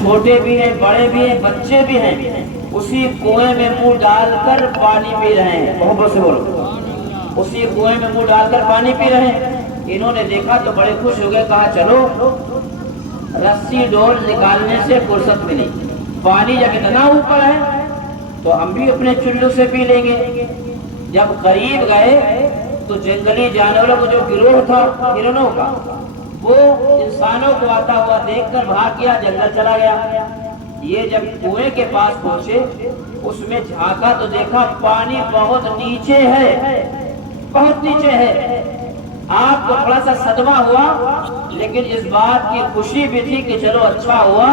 چھوٹے بھی ہیں بڑے بھی ہیں بچے بھی ہیں، اسی کنویں میں منہ ڈال کر پانی پی رہے ہیں۔ محبت سے بولو، اسی کنویں میں منہ ڈال کر پانی پی رہے ہیں۔ انہوں نے دیکھا تو بڑے خوش ہو گئے، کہا چلو رسی ڈول نکالنے سے فرصت ملی، پانی جب اتنا اوپر ہے تو ہم بھی اپنے چلو سے پی لیں گے۔ جب قریب گئے تو جنگلی جانوروں کو جو گروہ تھا ہرنوں کا، وہ انسانوں کو آتا ہوا دیکھ کر بھاگ گیا، جنگل چلا گیا۔ یہ جب کنویں کے پاس پہنچے، اس میں جھانکا تو دیکھا پانی بہت نیچے ہے، بہت نیچے ہے۔ آپ کو تھوڑا سا صدمہ ہوا، لیکن اس بات کی خوشی بھی تھی کہ چلو اچھا ہوا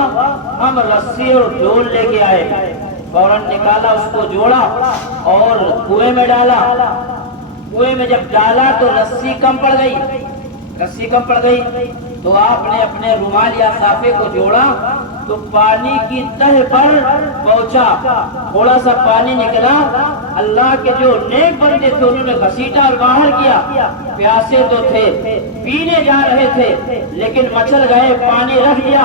ہم رسی اور ڈول لے کے آئے۔ فوراً نکالا، اس کو جوڑا اور کنویں میں ڈالا۔ کنویں میں جب ڈالا تو رسی کم پڑ گئی، رسی کم پڑ گئی تو آپ نے اپنے رومال یا صافے کو جوڑا تو پانی کی تہ پر پہنچا، تھوڑا سا پانی نکلا۔ اللہ کے جو نیک بندے تھے انہوں نے گھسیٹا اور باہر کیا۔ پیاسے تو تھے، پینے جا رہے تھے، لیکن مچل گئے، پانی رکھ دیا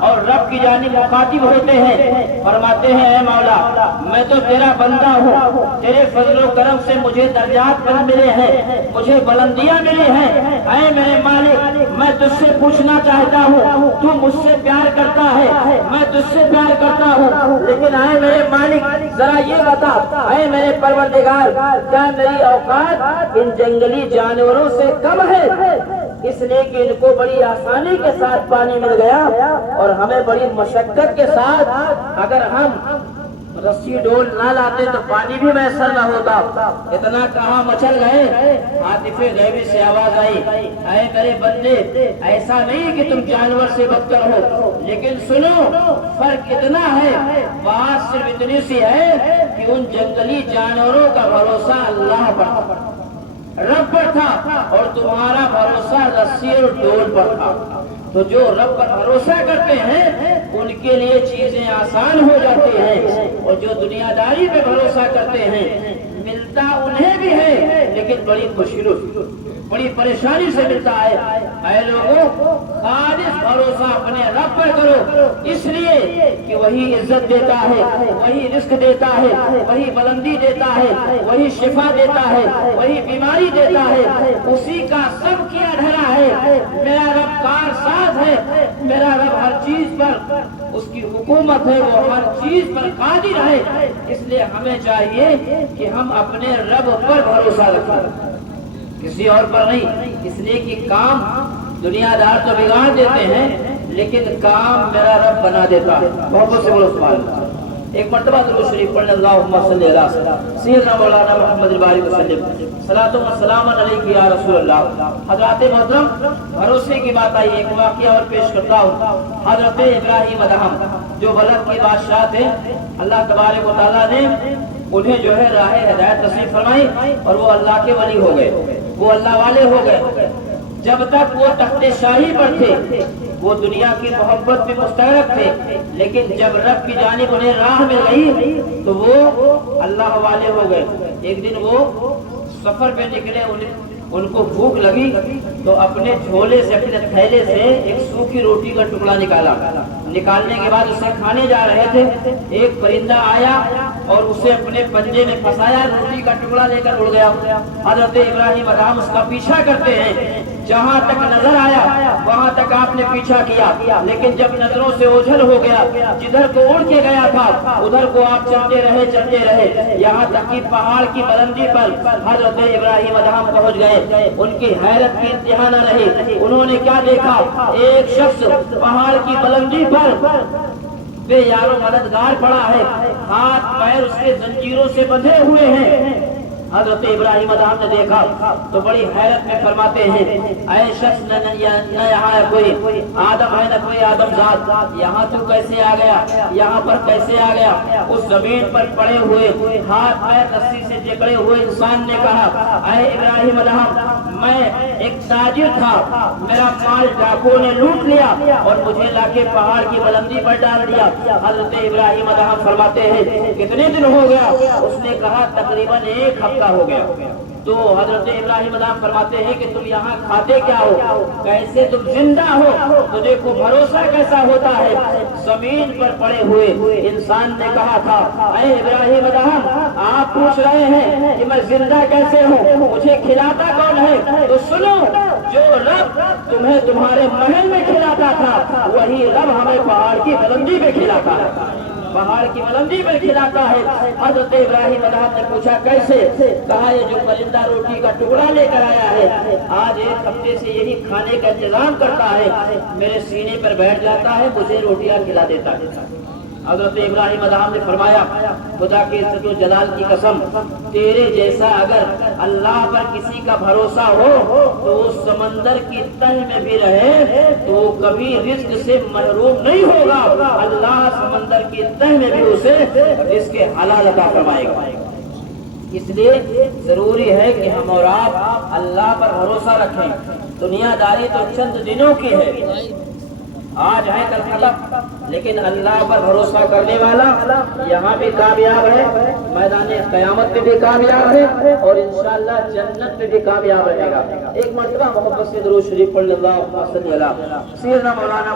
اور رب کی جانب مخاطب ہوتے ہیں، فرماتے ہیں اے مولا میں تو تیرا بندہ ہوں، تیرے فضل و کرم سے مجھے درجات بلند ملے ہیں، مجھے بلندیاں ملی ہیں۔ اے میرے مالک میں تجھ سے پوچھنا چاہتا ہوں، تو مجھ سے پیار کرتا ہے، میں تجھ سے پیار کرتا ہوں، لیکن اے میرے مالک ذرا یہ بتا، اے میرے پروردگار کیا میری اوقات ان جنگلی جانوروں سے کم ہے؟ اس لیے کہ ان کو بڑی آسانی کے ساتھ پانی مل گیا اور ہمیں بڑی مشقت کے ساتھ اگر ہم رسی ڈول نہ لاتے تو پانی بھی میسر نہ ہوتا۔ اتنا کہاں مچل گئے، عاطف غیبی سے آواز آئی، اے میرے بندے ایسا نہیں کہ تم جانور سے بدتر ہو، لیکن سنو فرق اتنا ہے، بات صرف اتنی سی ہے کہ ان جنگلی جانوروں کا بھروسہ اللہ پر، رب پر تھا، اور تمہارا بھروسہ رسی اور ڈول پر تھا۔ تو جو رب پر بھروسہ کرتے ہیں ان کے لیے چیزیں آسان ہو جاتی ہیں، اور جو دنیا داری پہ بھروسہ کرتے ہیں ملتا انہیں بھی ہے لیکن بڑی پریشانی سے ملتا ہے۔ اے لوگوں خالص بھروسہ اپنے رب پر کرو، اس لیے کہ وہی عزت دیتا ہے، وہی رزق دیتا ہے، وہی بلندی دیتا ہے، وہی شفا دیتا ہے، وہی بیماری دیتا ہے، اسی کا سب کیا ڈھلا ہے۔ میرا رب کار ساز ہے، میرا رب ہر چیز پر اس کی حکومت ہے، وہ ہر چیز پر قادر ہے۔ اس لیے ہمیں چاہیے کہ ہم اپنے رب پر بھروسہ رکھیں، کسی اور پر نہیں، اس لیے کہ کام دنیا دار تو بگاڑ دیتے ہیں لیکن کام میرا رب بنا دیتا ہے۔ محبت سے بولو سبحان اللہ۔ ایک مرتبہ درود شریف پڑھنے، اللہم صلی علی سیدنا مولانا محمد الباری وسلم، صلاۃ و سلام علیک یا رسول اللہ۔ حضرات محترم بھروسے کی بات آئی، ایک واقعہ اور پیش کرتا ہوں۔ حضرت ابراہیم ادہم جو بلد کے بادشاہ تھے، اللہ تبارک و تعالیٰ نے انہیں جو ہے راہ ہدایت نصیب فرمائی اور وہ اللہ کے ولی ہو گئے، وہ اللہ والے ہو گئے۔ جب تک وہ تخت شاہی پر تھے وہ دنیا کی محبت میں مستغرق تھے، لیکن جب رب کی جانب انہیں راہ مل گئی تو وہ اللہ والے ہو گئے۔ ایک دن وہ سفر پہ نکلے، ان کو بھوک لگی تو اپنے جھولے سے، اپنے تھیلے سے ایک سوکھی روٹی کا ٹکڑا نکالا۔ نکالنے کے بعد اسے کھانے جا رہے تھے، ایک پرندہ آیا اور اسے اپنے پنجے میں پھنسایا، روٹی کا ٹکڑا لے کر اڑ گیا۔ حضرت ابراہیم ادہم اس کا پیچھا کرتے ہیں، جہاں تک نظر آیا وہاں تک آپ نے پیچھا کیا، لیکن جب نظروں سے اوجھل ہو گیا، جدھر کو اڑ کے گیا تھا ادھر کو آپ چلتے رہے، یہاں تک کہ پہاڑ کی بلندی پر حضرت ابراہیم ادہم پہنچ گئے۔ ان کی حیرت کی انتہا نہ رہی، انہوں نے کیا دیکھا، ایک شخص پہاڑ کی بلندی پر بے یار و مددگار پڑا ہے، ہاتھ پیر اس کے زنجیروں سے بندھے ہوئے ہیں۔ حضرت ابراہیم ادہم نے دیکھا تو بڑی حیرت میں فرماتے ہیں، اے شخص نہ یہاں کوئی آدم ہے نہ کوئی آدم ذات، یہاں تو کیسے آ گیا، یہاں پر کیسے آ گیا؟ اس زمین پر پڑے ہوئے ہاتھ پیر رسی سے جکڑے ہوئے انسان نے کہا، اے ابراہیم ادہم میں ایک تاجر تھا، میرا مال ڈاکوؤں نے لوٹ لیا اور مجھے لا کے پہاڑ کی بلندی پر ڈال دیا۔ حضرت ابراہیم ادہم فرماتے ہیں کتنے دن ہو گیا؟ اس نے کہا تقریباً ایک ہفتہ ہو گیا۔ تو حضرت ابراہیم ادہم فرماتے ہیں کہ تم یہاں کھاتے کیا ہو، کیسے تم زندہ ہو، تو دیکھو بھروسہ کیسا ہوتا ہے۔ زمین پر پڑے ہوئے انسان نے کہا تھا اے ابراہیم ادہم آپ پوچھ رہے ہیں کہ میں زندہ کیسے ہوں، مجھے کھلاتا کون ہے؟ تو سنو، جو رب تمہیں تمہارے محل میں کھلاتا تھا وہی رب ہمیں پہاڑ کی بلندی پہ کھلاتا ہے، پہاڑ کی بلندی پہ کھلاتا ہے۔ حضرت ابراہیم ادہم نے پوچھا کیسے؟ کہا یہ جو پرندہ روٹی کا ٹکڑا لے کر آیا ہے آج 1 ہفتے سے یہی کھانے کا انتظام کرتا ہے، میرے سینے پر بیٹھ جاتا ہے، مجھے روٹیاں کھلا دیتا ہے۔ حضرت ابراہیم ادہم نے فرمایا خدا کے عزت و جلال کی قسم، تیرے جیسا اگر اللہ پر کسی کا بھروسہ ہو تو اس سمندر کی تہ میں بھی رہے تو کبھی رزق سے محروم نہیں ہوگا، اللہ سمندر کی تہ میں بھی اسے رزق حلال عطا فرمائے گا۔ اس لیے ضروری ہے کہ ہم اور آپ اللہ پر بھروسہ رکھیں۔ دنیا داری تو چند دنوں کی ہے، آج ہے کل ختم، لیکن اللہ پر بھروسہ کرنے والا یہاں بھی کامیاب ہے، میدان قیامت میں بھی کامیاب ہے، اور انشاءاللہ جنت میں بھی کامیاب رہے گا۔ ایک مرتبہ محبت سے درود شریف پڑھ لیں، اللہم صلی علی سیدنا مولانا